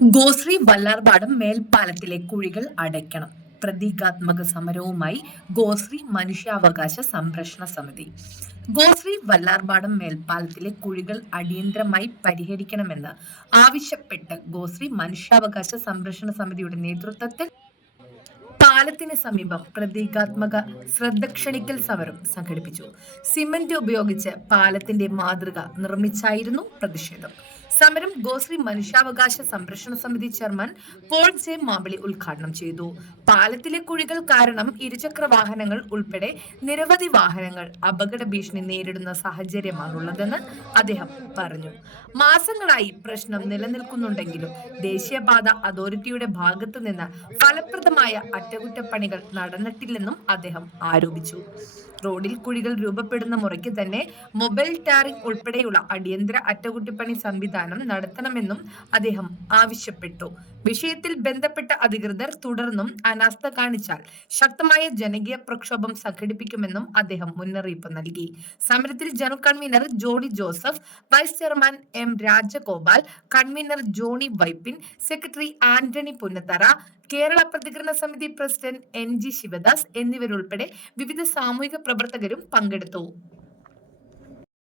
ഗോശ്രീ വല്ലാർപാടം മേൽപ്പാലത്തിലെ കുഴികൾ അടയ്ക്കണം. പ്രതീകാത്മക സമരവുമായി ഗോശ്രീ മനുഷ്യാവകാശ സംരക്ഷണ സമിതി. ഗോശ്രീ വല്ലാർപാടം മേൽപ്പാലത്തിലെ കുഴികൾ അടിയന്തരമായി പരിഹരിക്കണമെന്ന് ആവശ്യപ്പെട്ട് ഗോശ്രീ മനുഷ്യാവകാശ സംരക്ഷണ സമിതിയുടെ നേതൃത്വത്തിൽ പാലത്തിന് സമീപം പ്രതീകാത്മക ശ്രദ്ധ ക്ഷണിക്കൽ സമരം സംഘടിപ്പിച്ചു. സിമന്റ് ഉപയോഗിച്ച് പാലത്തിന്റെ മാതൃക നിർമ്മിച്ചായിരുന്നു പ്രതിഷേധം. സമരം ഗോശ്രീ മനുഷ്യാവകാശ സംരക്ഷണ സമിതി ചെയർമാൻ പോൾ ജെ മാമ്പളി ഉദ്ഘാടനം ചെയ്തു. പാലത്തിലെ കുഴികൾ കാരണം ഇരുചക്ര വാഹനങ്ങൾ ഉൾപ്പെടെ നിരവധി വാഹനങ്ങൾ അപകട ഭീഷണി നേരിടുന്ന സാഹചര്യമാണുള്ളതെന്ന് അദ്ദേഹം പറഞ്ഞു. മാസങ്ങളായി പ്രശ്നം നിലനിൽക്കുന്നുണ്ടെങ്കിലും ദേശീയപാത അതോറിറ്റിയുടെ ഭാഗത്തു നിന്ന് ഫലപ്രദമായ അറ്റകുറ്റപ്പണികൾ നടന്നിട്ടില്ലെന്നും അദ്ദേഹം ആരോപിച്ചു. റോഡിൽ കുഴികൾ രൂപപ്പെടുന്ന മുറയ്ക്ക് തന്നെ മൊബൈൽ ടാറിംഗ് ഉൾപ്പെടെയുള്ള അടിയന്തര അറ്റകുറ്റപ്പണി സംവിധാനം നടത്തണമെന്നും അദ്ദേഹം ആവശ്യപ്പെട്ടു. വിഷയത്തിൽ ബന്ധപ്പെട്ട അധികൃതർ തുടർന്നും അനാസ്ഥ കാണിച്ചാൽ ശക്തമായ ജനകീയ പ്രക്ഷോഭം സംഘടിപ്പിക്കുമെന്നും അദ്ദേഹം മുന്നറിയിപ്പ് നൽകി. സമരത്തിൽ general convener Johny Joseph, vice chairman M Rajagopal, convener Johny Vypin, secretary Antony Punnathara, Kerala പ്രതികരണ സമിതി പ്രസിഡന്റ് NG ശിവദാസ് എന്നിവരുൾപ്പെടെ വിവിധ സാമൂഹിക പ്രവർത്തകരും പങ്കെടുത്തു.